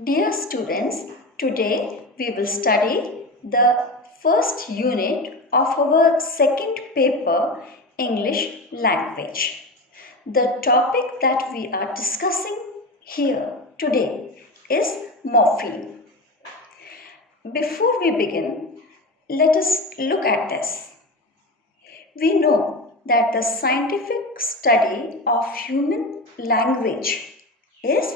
Dear students, today we will study the first unit of our second paper, English language. The topic that we are discussing here today is morpheme. Before we begin, let us look at this. We know that the scientific study of human language is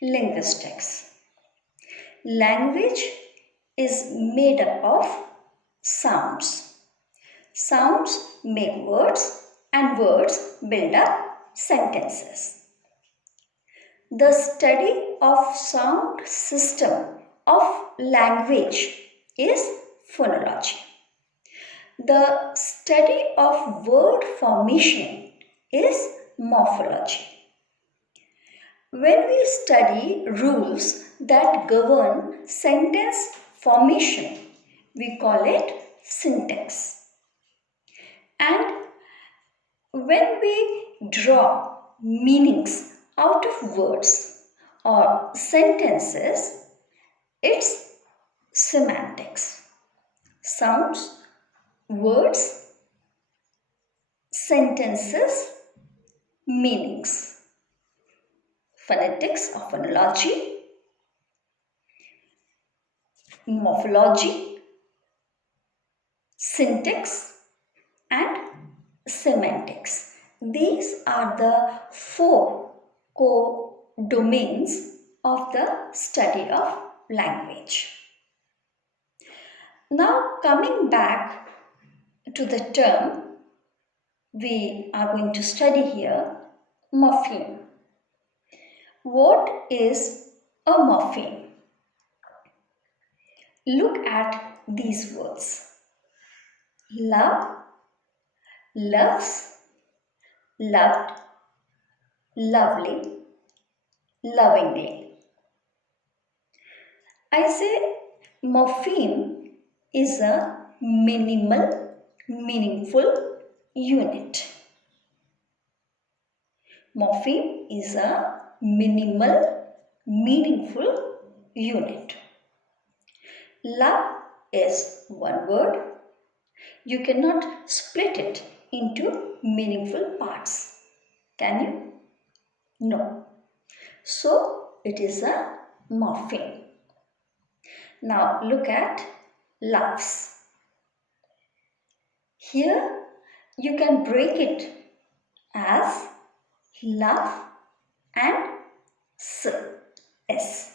linguistics. Language is made up of sounds. Sounds make words and words build up sentences. The study of sound system of language is phonology. The study of word formation is morphology. When we study rules that govern sentence formation, we call it syntax. And when we draw meanings out of words or sentences, it's semantics. Sounds, words, sentences, meanings. Phonetics or phonology, morphology, syntax, and semantics. These are the four core domains of the study of language. Now, coming back to the term we are going to study here, morpheme. What is a morpheme? Look at these words. Love, loves, loved, lovely, lovingly. I say morpheme is a minimal, meaningful unit. Morpheme is a minimal, meaningful unit. Love is one word. You cannot split it into meaningful parts. Can you? No. So it is a morpheme. Now look at loves. Here you can break it as love and s.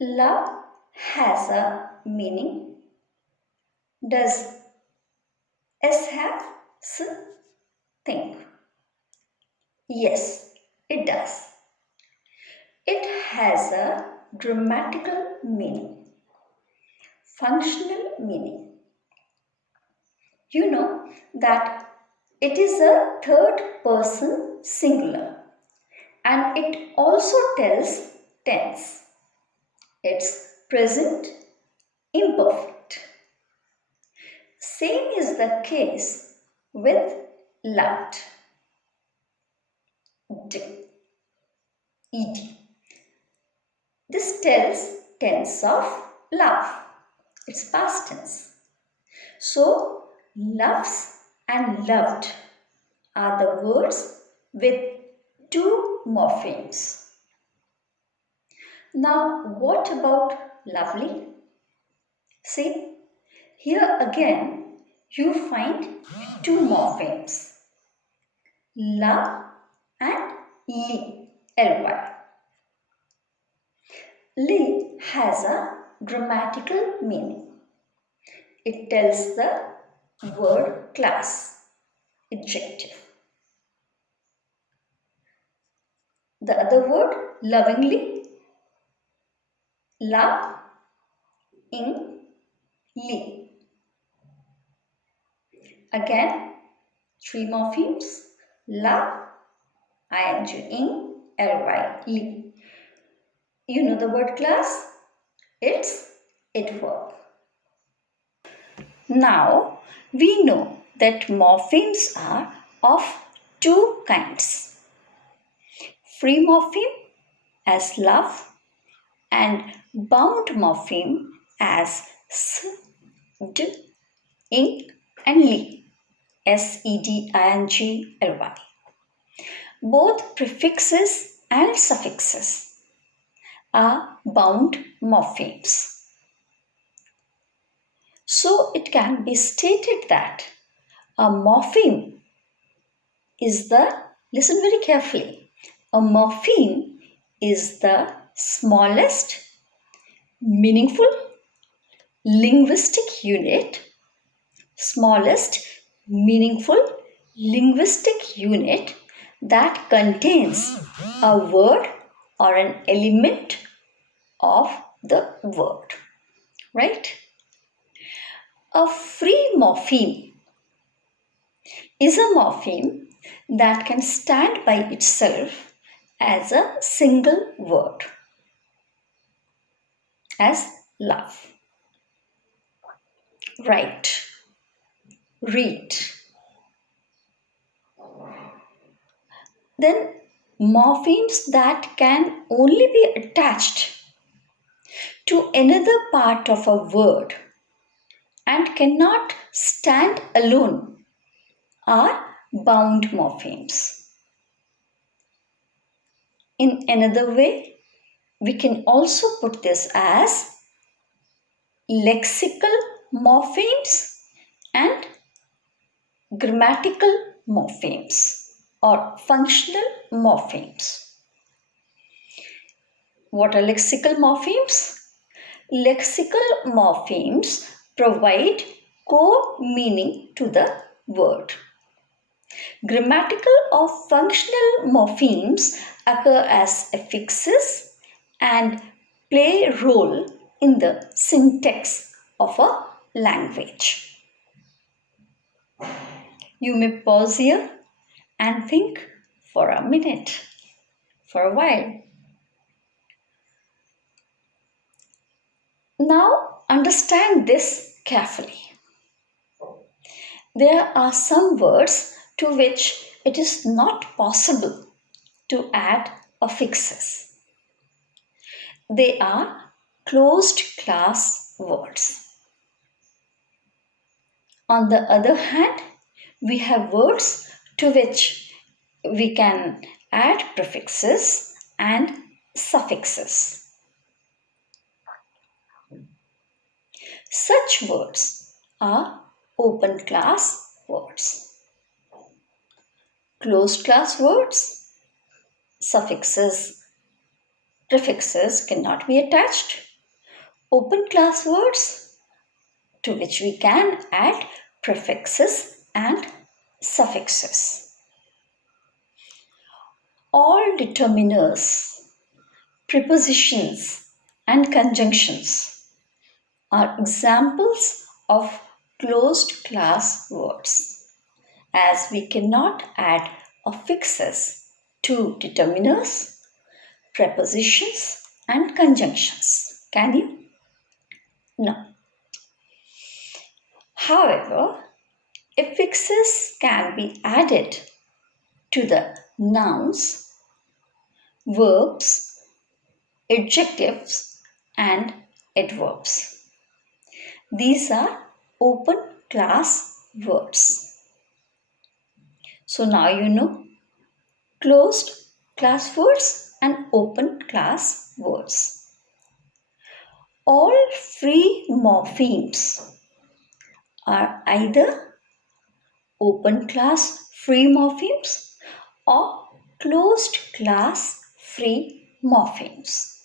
Love has a meaning. Does s have s? Think. Yes, it does. It has a grammatical meaning, functional meaning. You know that it is a third person singular and it also tells tense. It's present imperfect. Same is the case with loved. Ed. This tells tense of love. It's past tense. So, loves and loved are the words with two morphemes. Now, what about lovely? See, here again you find two morphemes, la and li, ly. Li has a grammatical meaning. It tells the word class, adjective. The other word, lovingly, la, ing, li. Again, three morphemes, la, ing, ing, ly, li. You know the word class? It's adverb. Now, we know that morphemes are of two kinds. Free morpheme as love and bound morpheme as s, d, ing and li, sedingly. Both prefixes and suffixes are bound morphemes. So it can be stated that a morpheme is listen very carefully, a morpheme is the smallest meaningful linguistic unit that contains a word or an element of the word, right? A free morpheme is a morpheme that can stand by itself as a single word, as love, write, read. Then morphemes that can only be attached to another part of a word and cannot stand alone are bound morphemes. In another way, we can also put this as lexical morphemes and grammatical morphemes or functional morphemes. What are lexical morphemes? Lexical morphemes provide core meaning to the word. Grammatical or functional morphemes occur as affixes and play a role in the syntax of a language. You may pause here and think for a minute, for a while. Now understand this carefully. There are some words to which it is not possible to add affixes. They are closed class words. On the other hand, we have words to which we can add prefixes and suffixes. Such words are open class words. Closed class words, suffixes, prefixes cannot be attached. Open class words to which we can add prefixes and suffixes. All determiners, prepositions and conjunctions are examples of closed class words, as we cannot add affixes to determiners, prepositions and conjunctions. Can you? No. However, affixes can be added to the nouns, verbs, adjectives and adverbs. These are open class words. So now you know closed class words and open class words. All free morphemes are either open class free morphemes or closed class free morphemes.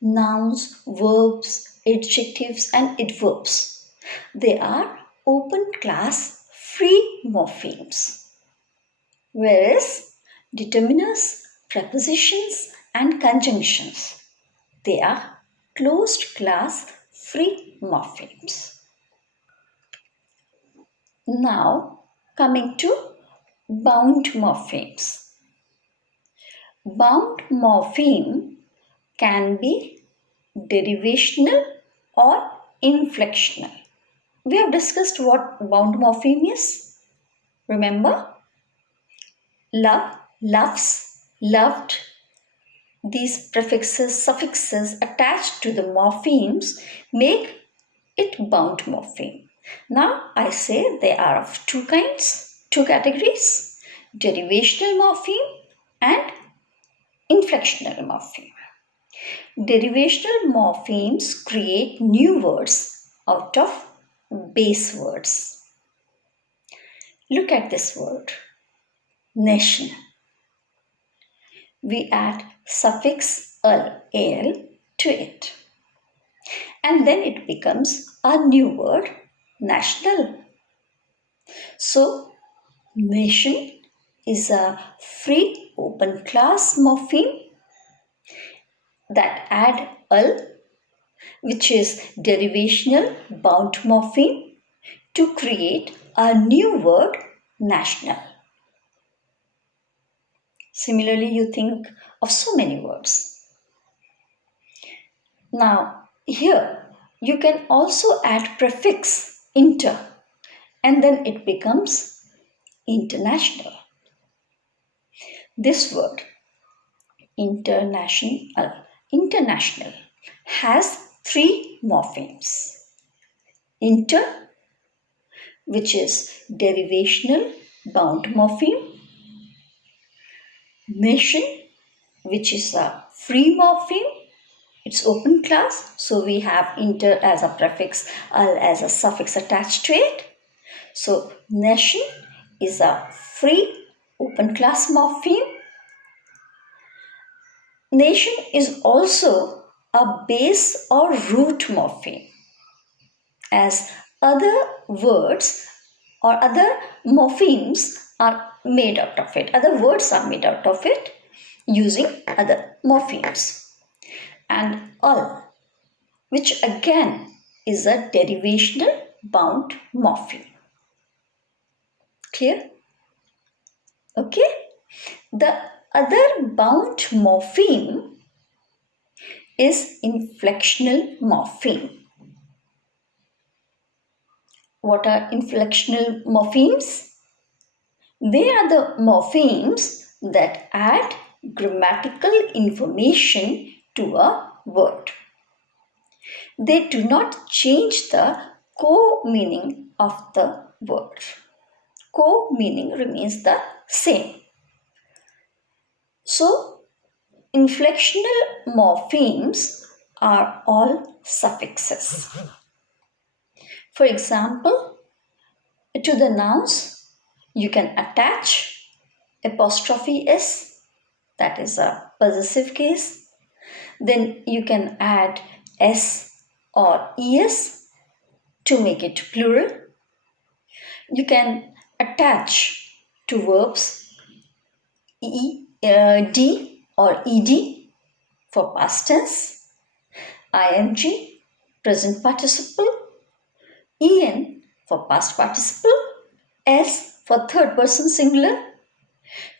Nouns, verbs, adjectives and adverbs, they are open class free morphemes, whereas determiners, prepositions and conjunctions, they are closed class free morphemes. Now coming to bound morphemes. Bound morpheme can be derivational or inflectional. We have discussed what bound morpheme is. Remember? Love, loves, loved. these prefixes, suffixes attached to the morphemes make it bound morpheme. Now I say they are of two kinds, two categories: derivational morpheme and inflectional morpheme. Derivational morphemes create new words out of base words. Look at this word, nation. We add suffix al to it, and then it becomes a new word, national. So, nation is a free open class morpheme that add al, which is derivational bound morpheme, to create a new word, national. Similarly, you think of so many words. Now, here you can also add prefix inter, and then it becomes international. This word, international, has three morphemes. Inter, which is derivational bound morpheme. Nation, which is a free morpheme. It's open class, so we have inter as a prefix, al as a suffix attached to it. So nation is a free open class morpheme. Nation is also a base or root morpheme, as other words or other morphemes are made out of it. Other words are made out of it using other morphemes. And al, which again is a derivational bound morpheme. Clear? Okay. The other bound morpheme is inflectional morpheme. What are inflectional morphemes? They are the morphemes that add grammatical information to a word. They do not change the core meaning of the word. Core meaning remains the same. So, inflectional morphemes are all suffixes. For example, to the nouns, you can attach apostrophe s, that is a possessive case. Then you can add s or es to make it plural. You can attach to verbs d or ed for past tense, ing, present participle, en for past participle, s for third person singular,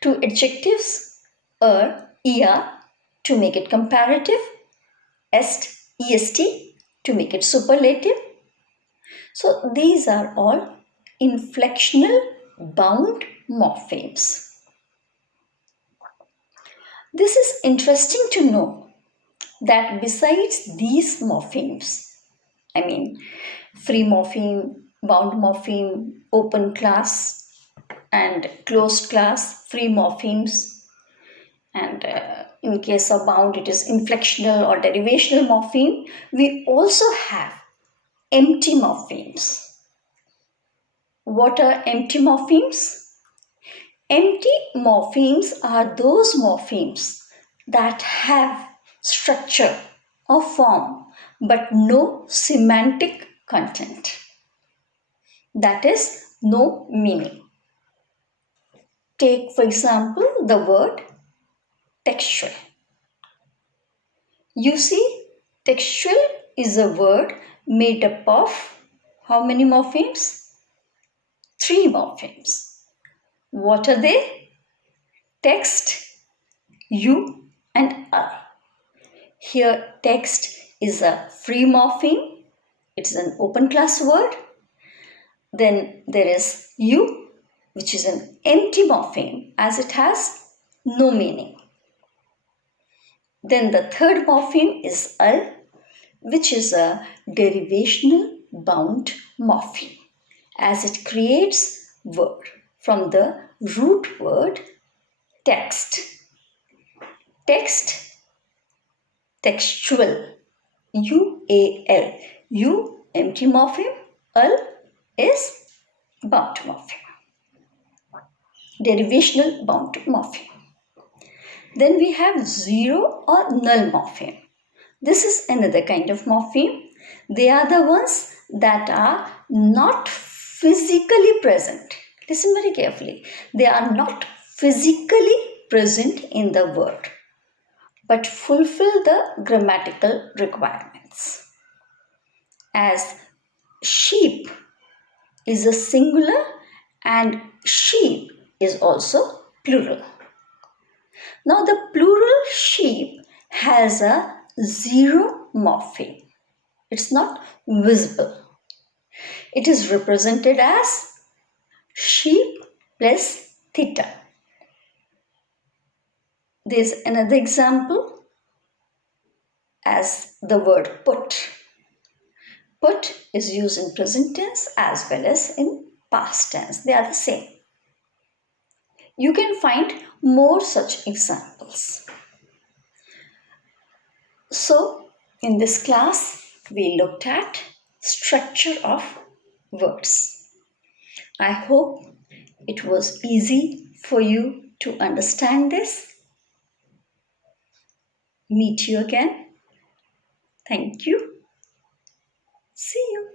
to adjectives er to make it comparative, est to make it superlative. So these are all inflectional bound morphemes. This is interesting to know that besides these morphemes, free morpheme, bound morpheme, open class and closed class, free morphemes, and in case of bound it is inflectional or derivational morpheme, we also have empty morphemes. What are empty morphemes? Empty morphemes are those morphemes that have structure or form but no semantic content. That is, no meaning. Take, for example, the word textual. You see, textual is a word made up of how many morphemes? 3 morphemes. What are they? Text, you and I. Here text is a free morpheme. It is an open class word. Then there is you, which is an empty morpheme as it has no meaning. Then the third morpheme is ULL, which is a derivational bound morpheme, as it creates word from the root word text. Text, textual, UAL. U, empty morpheme, UL is bound morpheme. Derivational bound morpheme. Then we have zero or null morpheme. This is another kind of morpheme. They are the ones that are not physically present. Listen very carefully. They are not physically present in the word, but fulfill the grammatical requirements. As sheep is a singular and sheep is also plural. Now the plural sheep has a zero morpheme. It's not visible. It is represented as sheep plus theta. There's another example as the word put. Put is used in present tense as well as in past tense. They are the same. You can find more such examples. So, in this class, we looked at structure of words. I hope it was easy for you to understand this. Meet you again. Thank you. See you.